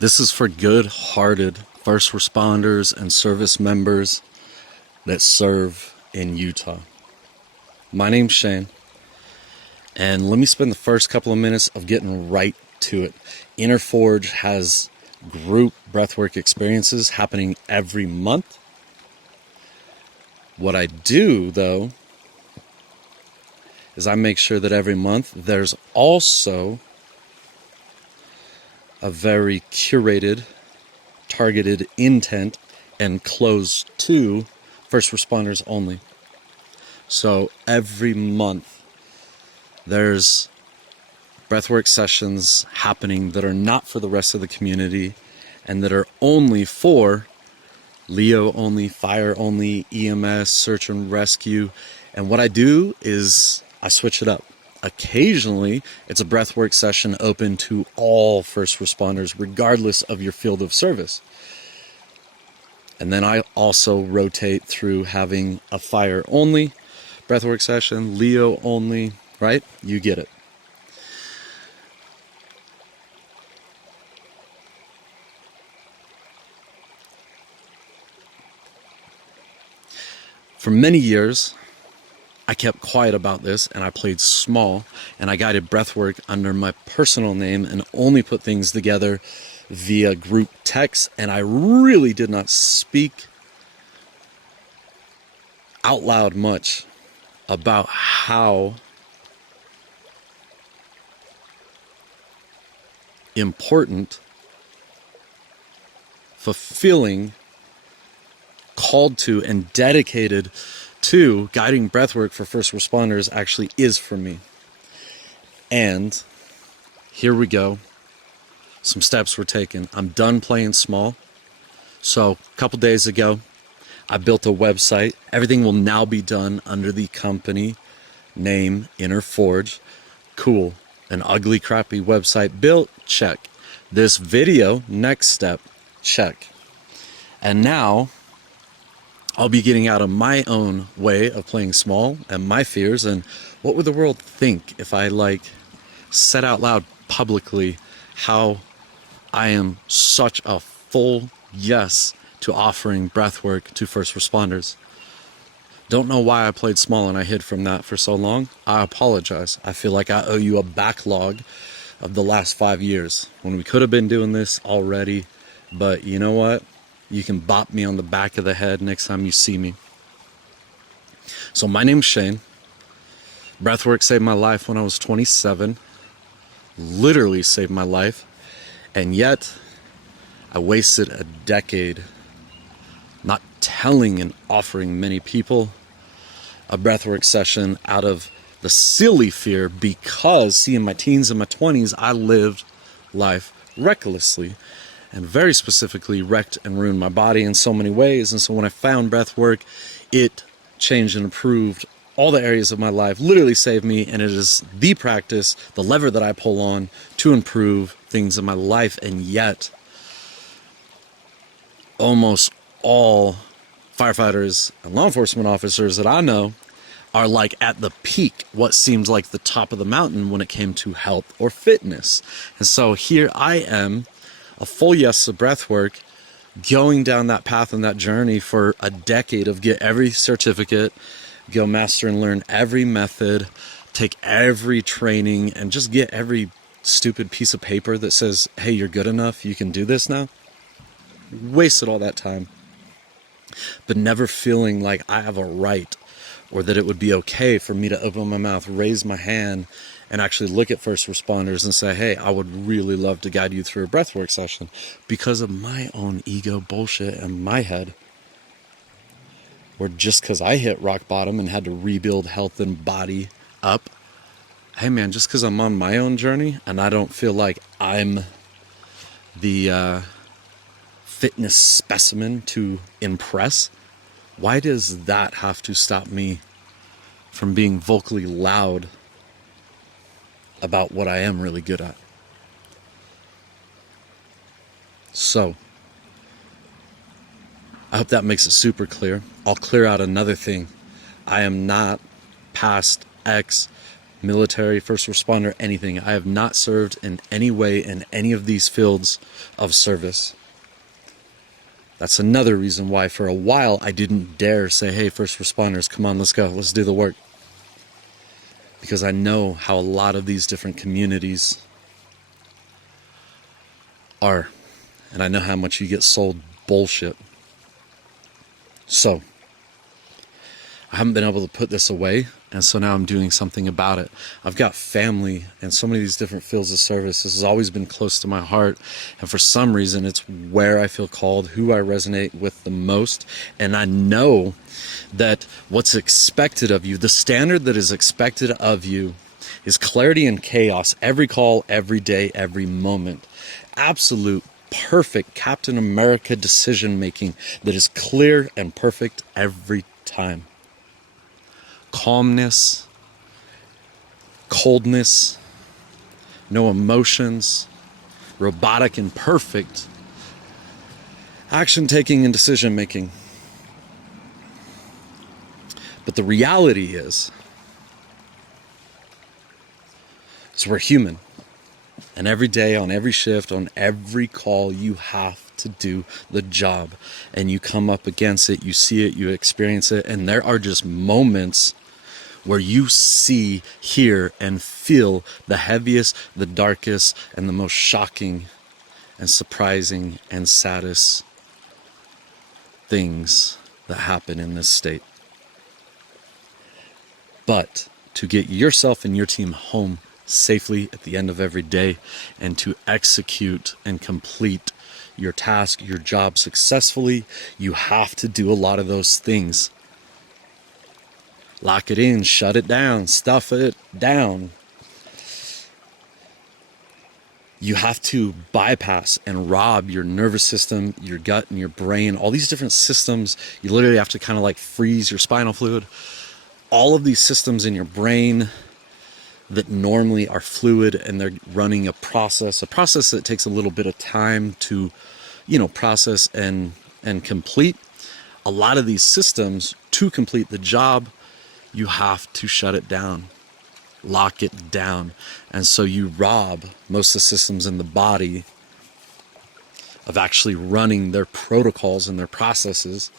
This is for good-hearted first responders and service members that serve in Utah. My name's Shane, and let me spend the first couple of minutes of getting right to it. Inner Forge has group breathwork experiences happening every month. What I do, though, is I make sure that every month there's also a very curated, targeted intent and closed to first responders only. So every month there's breathwork sessions happening that are not for the rest of the community and that are only for Leo only, fire only, EMS, search and rescue. And what I do is I switch it up. Occasionally, it's a breathwork session open to all first responders, regardless of your field of service. And then I also rotate through having a fire only breathwork session, Leo only, right? You get it. For many years, I kept quiet about this and I played small and I guided breathwork under my personal name and only put things together via group text, and I really did not speak out loud much about how important, fulfilling, called to, and dedicated to guiding breathwork for first responders actually is for me. And here we go. Some steps were taken. I'm done playing small. So a couple days ago, I built a website. Everything will now be done under the company name Inner Forge. Cool. An ugly, crappy website built? Check. This video, next step, check. And now I'll be getting out of my own way of playing small and my fears and what would the world think if I said out loud publicly how I am such a full yes to offering breathwork to first responders. Don't know why I played small and I hid from that for so long. I apologize. I feel like I owe you a backlog of the last 5 years when we could have been doing this already, but you know what? You can bop me on the back of the head next time you see me. So my name's Shane. Breathwork saved my life when I was 27. Literally saved my life. And yet, I wasted a decade not telling and offering many people a breathwork session out of the silly fear because, see, in my teens and my 20s, I lived life recklessly. And very specifically wrecked and ruined my body in so many ways. And so when I found breathwork, it changed and improved all the areas of my life, literally saved me. And it is the practice, the lever that I pull on to improve things in my life. And yet, almost all firefighters and law enforcement officers that I know are at the peak, what seems like the top of the mountain when it came to health or fitness. And so here I am, a full yes to breathwork, going down that path and that journey for a decade of get every certificate, go master and learn every method, take every training, and just get every stupid piece of paper that says, hey, you're good enough, you can do this now. Wasted all that time, but never feeling like I have a right or that it would be okay for me to open my mouth, raise my hand, and actually look at first responders and say, hey, I would really love to guide you through a breathwork session because of my own ego bullshit in my head. Or just because I hit rock bottom and had to rebuild health and body up. Hey man, just because I'm on my own journey and I don't feel like I'm the fitness specimen to impress, why does that have to stop me from being vocally loud about what I am really good at? So, I hope that makes it super clear. I'll clear out another thing. I am not past X military, first responder, anything. I have not served in any way in any of these fields of service. That's another reason why for a while I didn't dare say, hey, first responders, come on, let's go, let's do the work. Because I know how a lot of these different communities are. And I know how much you get sold bullshit. So, I haven't been able to put this away, and so now I'm doing something about it. I've got family in so many of these different fields of service. This has always been close to my heart, and for some reason it's where I feel called, who I resonate with the most, and I know that what's expected of you, the standard that is expected of you, is clarity and chaos every call, every day, every moment. Absolute perfect Captain America decision making that is clear and perfect every time. Calmness, coldness, no emotions, robotic and perfect action taking and decision making. But the reality is we're human. And every day, on every shift, on every call, you have to do the job. And you come up against it, you see it, you experience it. And there are just moments where you see, hear, and feel the heaviest, the darkest, and the most shocking and surprising and saddest things that happen in this state. But to get yourself and your team home safely at the end of every day and to execute and complete your task, your job successfully, you have to do a lot of those things. Lock it in, shut it down, stuff it down. You have to bypass and rob your nervous system, your gut, and your brain, all these different systems. You literally have to kind of like freeze your spinal fluid. All of these systems in your brain that normally are fluid and they're running a process that takes a little bit of time to, process and complete. A lot of these systems, to complete the job, you have to shut it down, lock it down. And so you rob most of the systems in the body of actually running their protocols and their processes.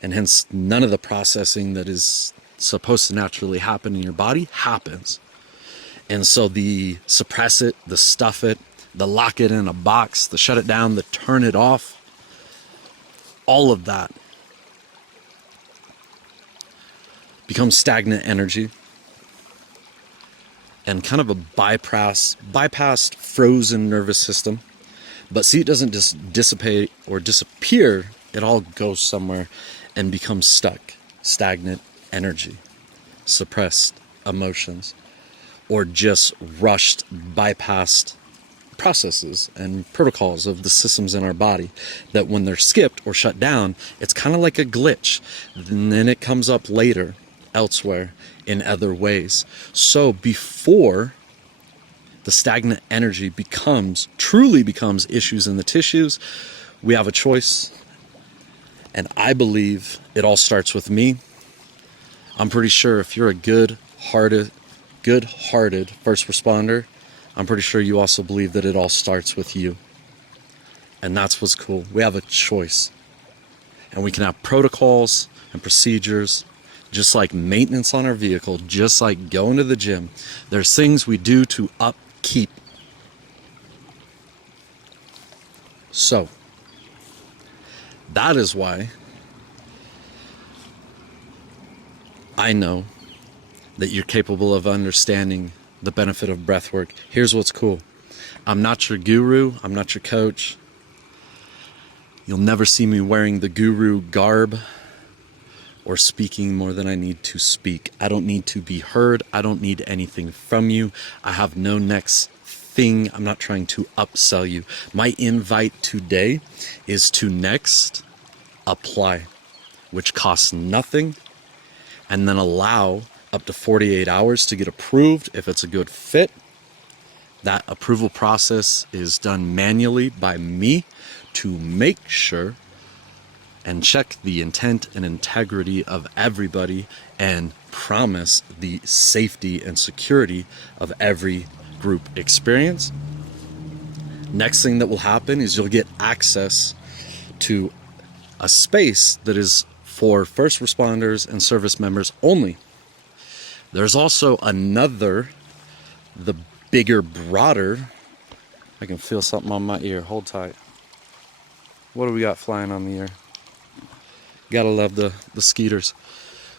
And hence none of the processing that is supposed to naturally happen in your body happens. And so the suppress it, the stuff it, the lock it in a box, the shut it down, the turn it off, all of that becomes stagnant energy and kind of a bypassed frozen nervous system. But see, it doesn't just dissipate or disappear. It all goes somewhere and becomes stuck, stagnant energy, suppressed emotions, or just rushed, bypassed processes and protocols of the systems in our body that when they're skipped or shut down, it's kind of like a glitch. And then it comes up later, elsewhere, in other ways. So before the stagnant energy truly becomes issues in the tissues, we have a choice. And I believe it all starts with me. I'm pretty sure if you're a good-hearted first responder, I'm pretty sure you also believe that it all starts with you. And that's what's cool. We have a choice. And we can have protocols and procedures, just like maintenance on our vehicle, just like going to the gym. There's things we do to upkeep. So, that is why I know that you're capable of understanding the benefit of breathwork. Here's what's cool. I'm not your guru. I'm not your coach. You'll never see me wearing the guru garb or speaking more than I need to speak. I don't need to be heard. I don't need anything from you. I have no next thing. I'm not trying to upsell you. My invite today is to next apply, which costs nothing, and then allow up to 48 hours to get approved if it's a good fit. That approval process is done manually by me to make sure and check the intent and integrity of everybody and promise the safety and security of every group experience. Next thing that will happen is you'll get access to a space that is for first responders and service members only. There's also another, the bigger, broader, I can feel something on my ear, hold tight. What do we got flying on the ear? Gotta love the skeeters.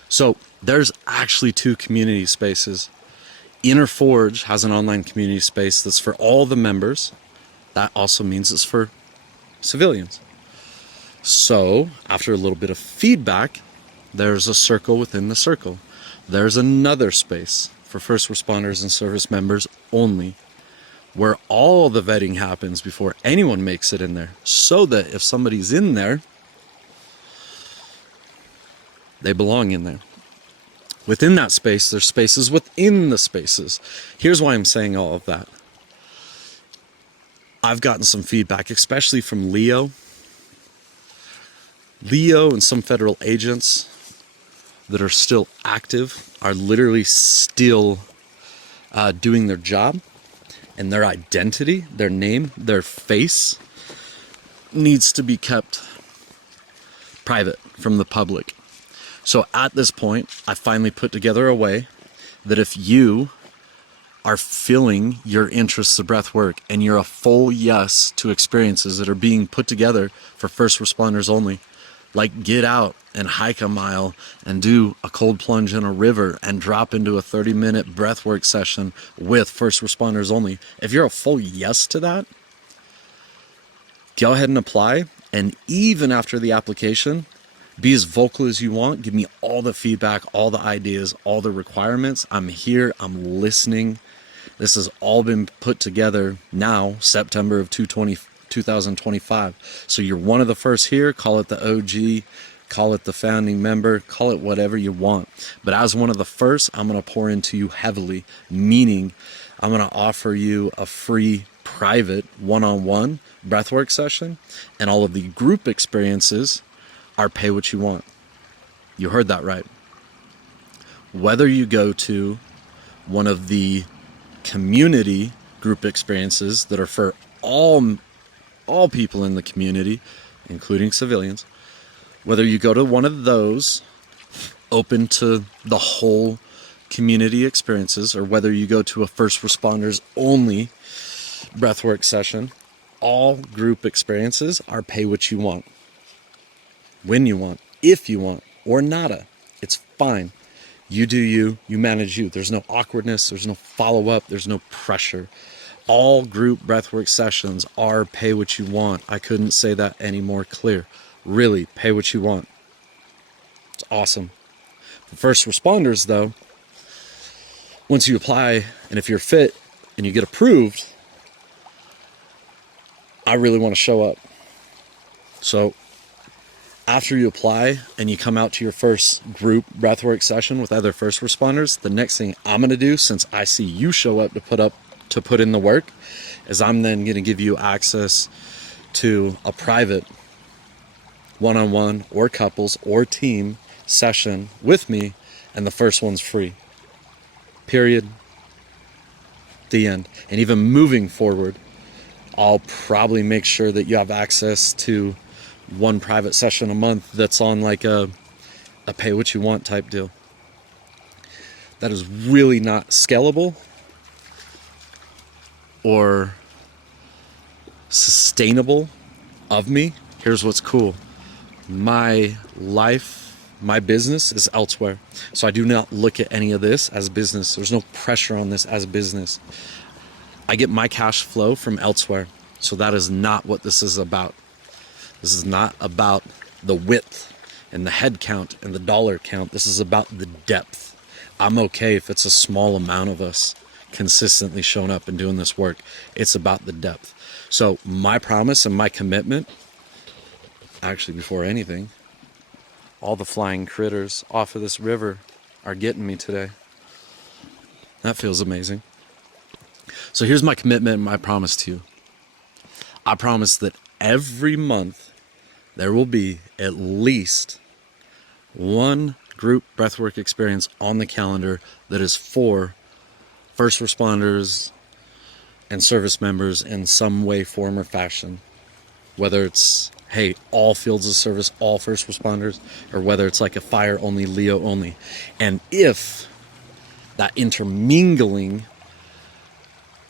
So there's actually 2 community spaces. Inner Forge has an online community space that's for all the members. That also means it's for civilians. So after a little bit of feedback, there's a circle within the circle. There's another space for first responders and service members only, where all the vetting happens before anyone makes it in there, so that if somebody's in there, they belong in there. Within that space, there's spaces within the spaces. Here's why I'm saying all of that. I've gotten some feedback, especially from Leo and some federal agents that are still active, are literally still doing their job, and their identity, their name, their face needs to be kept private from the public. So at this point, I finally put together a way that if you are feeling your interests of breath work and you're a full yes to experiences that are being put together for first responders only, like get out and hike a mile and do a cold plunge in a river and drop into a 30-minute breathwork session with first responders only. If you're a full yes to that, go ahead and apply. And even after the application, be as vocal as you want. Give me all the feedback, all the ideas, all the requirements. I'm here. I'm listening. This has all been put together now, September of 2025. So you're one of the first here. Call it the OG, call it the founding member, call it whatever you want. But as one of the first, I'm going to pour into you heavily, meaning I'm going to offer you a free private one-on-one breathwork session, and all of the group experiences are pay what you want. You heard that right. Whether you go to one of the community group experiences that are for all people in the community, including civilians, whether you go to one of those open to the whole community experiences, or whether you go to a first responders only breathwork session, all group experiences are pay what you want, when you want, if you want, or nada. It's fine. You do you, you manage you. There's no awkwardness, there's no follow-up, there's no pressure. All group breathwork sessions are pay what you want. I couldn't say that any more clear. Really, pay what you want. It's awesome. For first responders, though, once you apply, and if you're fit and you get approved, I really want to show up. So after you apply and you come out to your first group breathwork session with other first responders, the next thing I'm going to do, since I see you show up to put in the work, is I'm then going to give you access to a private one-on-one or couples or team session with me, and the first one's free. Period. The end. And even moving forward, I'll probably make sure that you have access to one private session a month that's on like a pay what you want type deal. That is really not scalable or sustainable of me. Here's what's cool. My life, my business is elsewhere. So I do not look at any of this as business. There's no pressure on this as business. I get my cash flow from elsewhere. So that is not what this is about. This is not about the width and the head count and the dollar count. This is about the depth. I'm okay if it's a small amount of us consistently showing up and doing this work. It's about the depth. So my promise and my commitment, actually before anything, all the flying critters off of this river are getting me today. That feels amazing. So here's my commitment and my promise to you. I promise that every month there will be at least one group breathwork experience on the calendar that is for first responders and service members in some way, form, or fashion. Whether it's, hey, all fields of service, all first responders, or whether it's like a fire only, Leo only. And if that intermingling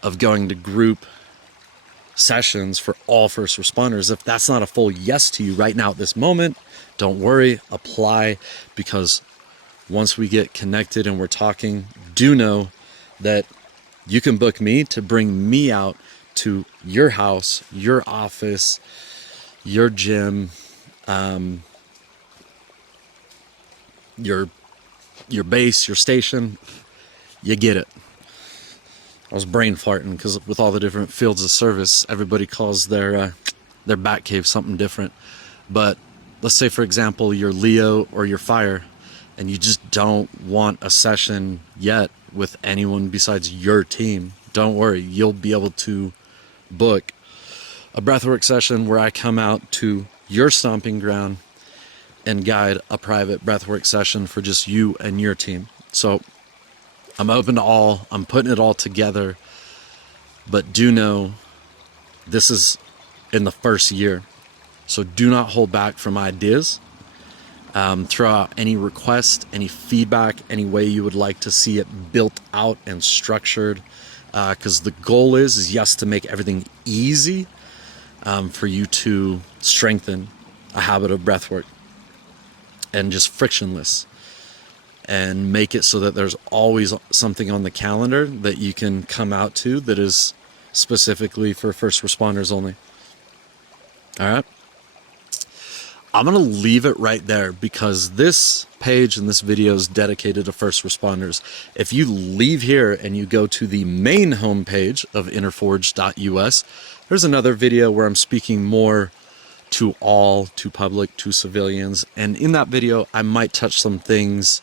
of going to group sessions for all first responders, if that's not a full yes to you right now at this moment, don't worry, apply, because once we get connected and we're talking, do know that you can book me to bring me out to your house, your office, your gym, your base, your station. You get it. I was brain farting because with all the different fields of service, everybody calls their bat cave something different. But let's say, for example, you're Leo or you're fire, and you just don't want a session yet with anyone besides your team. Don't worry, you'll be able to book a breathwork session where I come out to your stomping ground and guide a private breathwork session for just you and your team. So I'm open to all. I'm putting it all together. But do know this is in the first year. So do not hold back from ideas. Throw out any request, any feedback, any way you would like to see it built out and structured. Because the goal is yes, to make everything easy for you to strengthen a habit of breathwork and just frictionless, and make it so that there's always something on the calendar that you can come out to that is specifically for first responders only. All right. I'm going to leave it right there because this page and this video is dedicated to first responders. If you leave here and you go to the main homepage of innerforge.us, there's another video where I'm speaking more to all, to public, to civilians. And in that video, I might touch some things,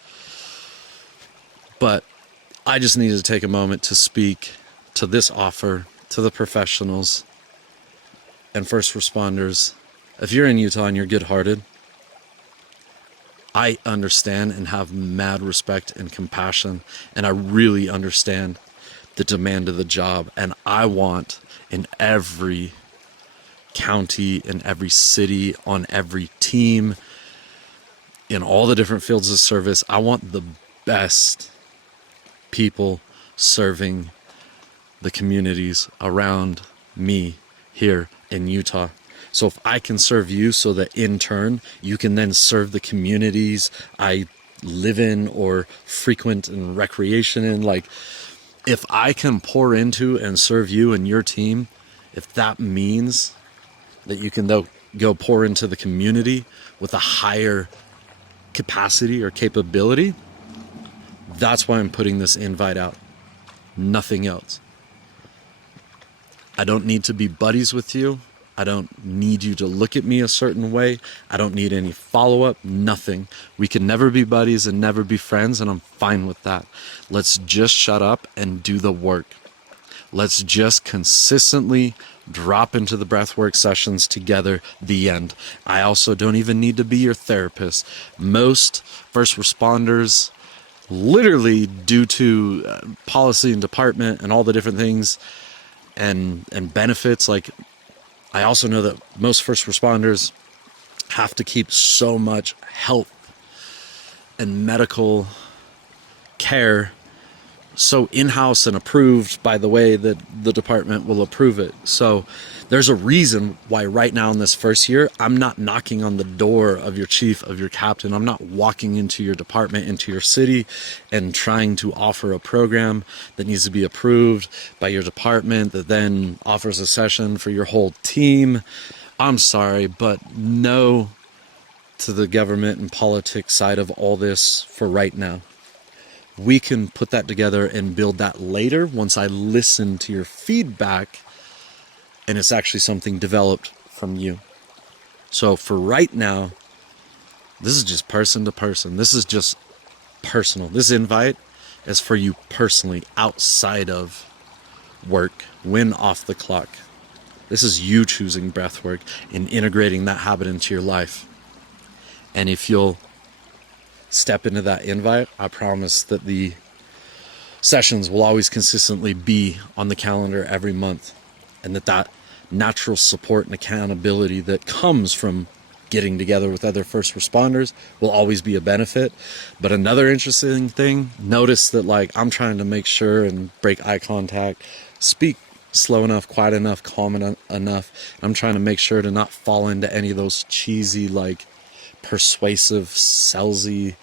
but I just needed to take a moment to speak to this offer, to the professionals and first responders. If you're in Utah and you're good-hearted, I understand and have mad respect and compassion, and I really understand the demand of the job. And I want in every county, in every city, on every team, in all the different fields of service, I want the best people serving the communities around me here in Utah. So if I can serve you so that in turn you can then serve the communities I live in or frequent and recreation in, like if I can pour into and serve you and your team, if that means that you can go pour into the community with a higher capacity or capability, that's why I'm putting this invite out. Nothing else. I don't need to be buddies with you. I don't need you to look at me a certain way. I don't need any follow-up, nothing. We can never be buddies and never be friends, and I'm fine with that. Let's just shut up and do the work. Let's just consistently drop into the breathwork sessions together, the end. I also don't even need to be your therapist. Most first responders, literally due to policy and department and all the different things and benefits, like I also know that most first responders have to keep so much health and medical care so in-house and approved by the way that the department will approve it. So there's a reason why right now in this first year, I'm not knocking on the door of your chief, of your captain. I'm not walking into your department, into your city and trying to offer a program that needs to be approved by your department that then offers a session for your whole team. I'm sorry, but no to the government and politics side of all this for right now. We can put that together and build that later once I listen to your feedback and it's actually something developed from you. So for right now, this is just person to person. This is just personal. This invite is for you personally outside of work, when off the clock. This is you choosing breathwork and integrating that habit into your life. And if you'll step into that invite, I promise that the sessions will always consistently be on the calendar every month, and that natural support and accountability that comes from getting together with other first responders will always be a benefit. But another interesting thing, notice that like I'm trying to make sure and break eye contact, speak slow enough, quiet enough, calm enough. I'm trying to make sure to not fall into any of those cheesy, like persuasive, salesy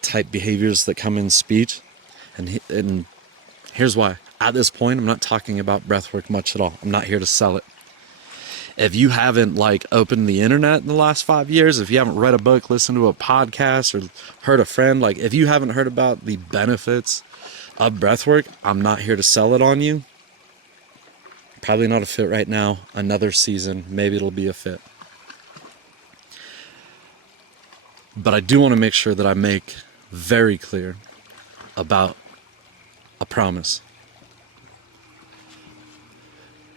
type behaviors that come in speech. And here's why. At this point, I'm not talking about breathwork much at all. I'm not here to sell it. If you haven't like opened the internet in the last 5 years, if you haven't read a book, listened to a podcast, or heard a friend, like if you haven't heard about the benefits of breathwork, I'm not here to sell it on you. Probably not a fit right now. Another season, maybe it'll be a fit. But I do want to make sure that I make very clear about a promise.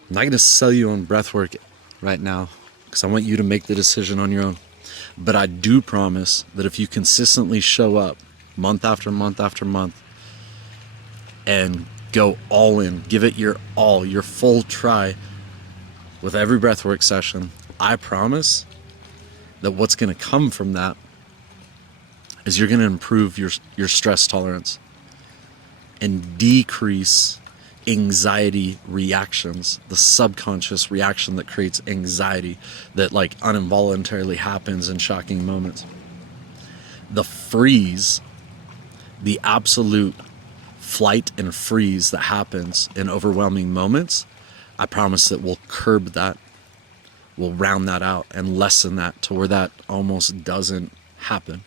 I'm not going to sell you on breathwork right now because I want you to make the decision on your own. But I do promise that if you consistently show up month after month after month and go all in, give it your all, your full try with every breathwork session, I promise that what's going to come from that is you're going to improve your stress tolerance and decrease anxiety reactions, the subconscious reaction that creates anxiety that like involuntarily happens in shocking moments. The freeze, the absolute flight and freeze that happens in overwhelming moments, I promise that we'll curb that, we'll round that out and lessen that to where that almost doesn't happen.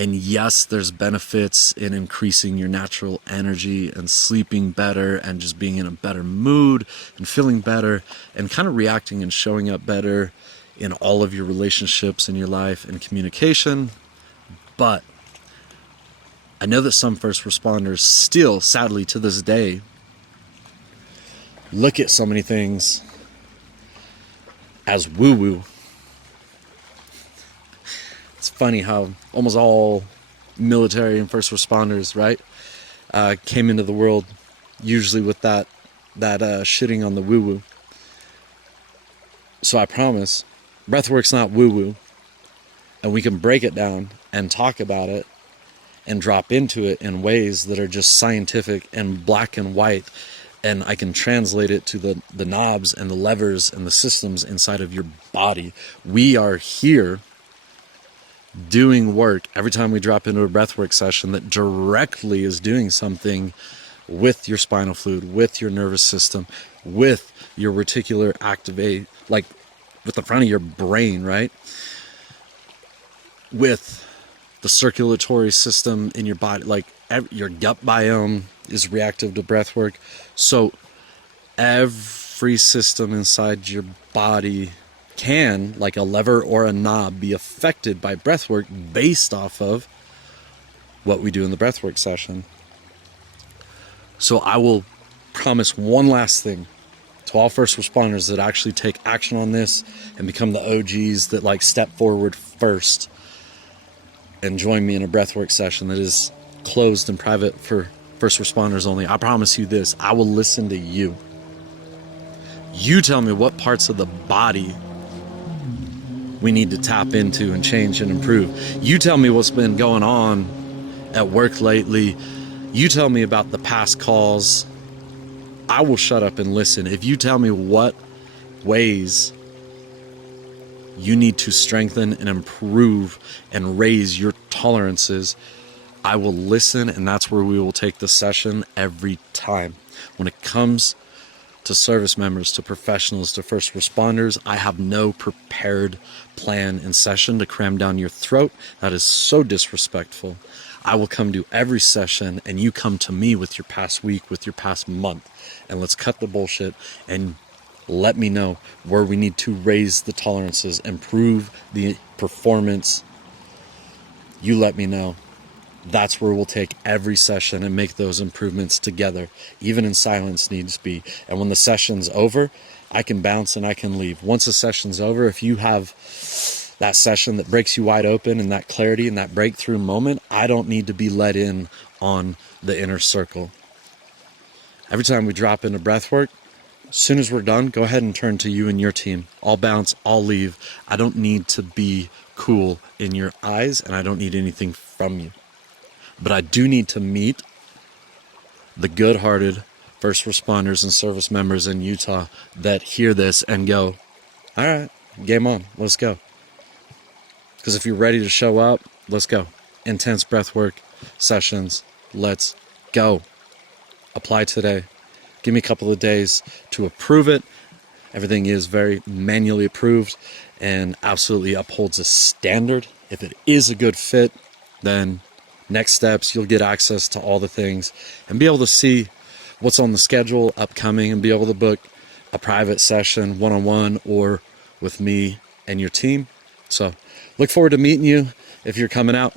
And yes, there's benefits in increasing your natural energy and sleeping better and just being in a better mood and feeling better and kind of reacting and showing up better in all of your relationships in your life and communication. But I know that some first responders still, sadly to this day, look at so many things as woo-woo. It's funny how almost all military and first responders, right, came into the world usually with that shitting on the woo-woo. So I promise, breathwork's not woo-woo, and we can break it down and talk about it and drop into it in ways that are just scientific and black and white, and I can translate it to the knobs and the levers and the systems inside of your body. We are here doing work every time we drop into a breathwork session that directly is doing something with your spinal fluid, with your nervous system, with your reticular activate, like with the front of your brain, right? With the circulatory system in your body, like your gut biome is reactive to breathwork. So every system inside your body can, like a lever or a knob, be affected by breathwork based off of what we do in the breathwork session. So I will promise one last thing to all first responders that actually take action on this and become the OGs that like step forward first and join me in a breathwork session that is closed and private for first responders only. I promise you this, I will listen to you. You tell me what parts of the body we need to tap into and change and improve. You tell me what's been going on at work lately. You tell me about the past calls. I will shut up and listen. If you tell me what ways you need to strengthen and improve and raise your tolerances, I will listen, and that's where we will take the session every time. When it comes to service members, to professionals, to first responders, I have no prepared plan in session to cram down your throat. That is so disrespectful. I will come to every session and you come to me with your past week, with your past month, and let's cut the bullshit and let me know where we need to raise the tolerances, improve the performance. You let me know. That's where we'll take every session and make those improvements together, even in silence needs be. And when the session's over, I can bounce and I can leave. Once the session's over, if you have that session that breaks you wide open and that clarity and that breakthrough moment, I don't need to be let in on the inner circle. Every time we drop into breathwork, as soon as we're done, go ahead and turn to you and your team. I'll bounce, I'll leave. I don't need to be cool in your eyes, and I don't need anything from you. But I do need to meet the good-hearted first responders and service members in Utah that hear this and go, all right, game on, let's go. Because if you're ready to show up, let's go. Intense breathwork sessions, let's go. Apply today. Give me a couple of days to approve it. Everything is very manually approved and absolutely upholds a standard. If it is a good fit, then next steps, you'll get access to all the things and be able to see what's on the schedule upcoming and be able to book a private session one-on-one or with me and your team. So look forward to meeting you if you're coming out.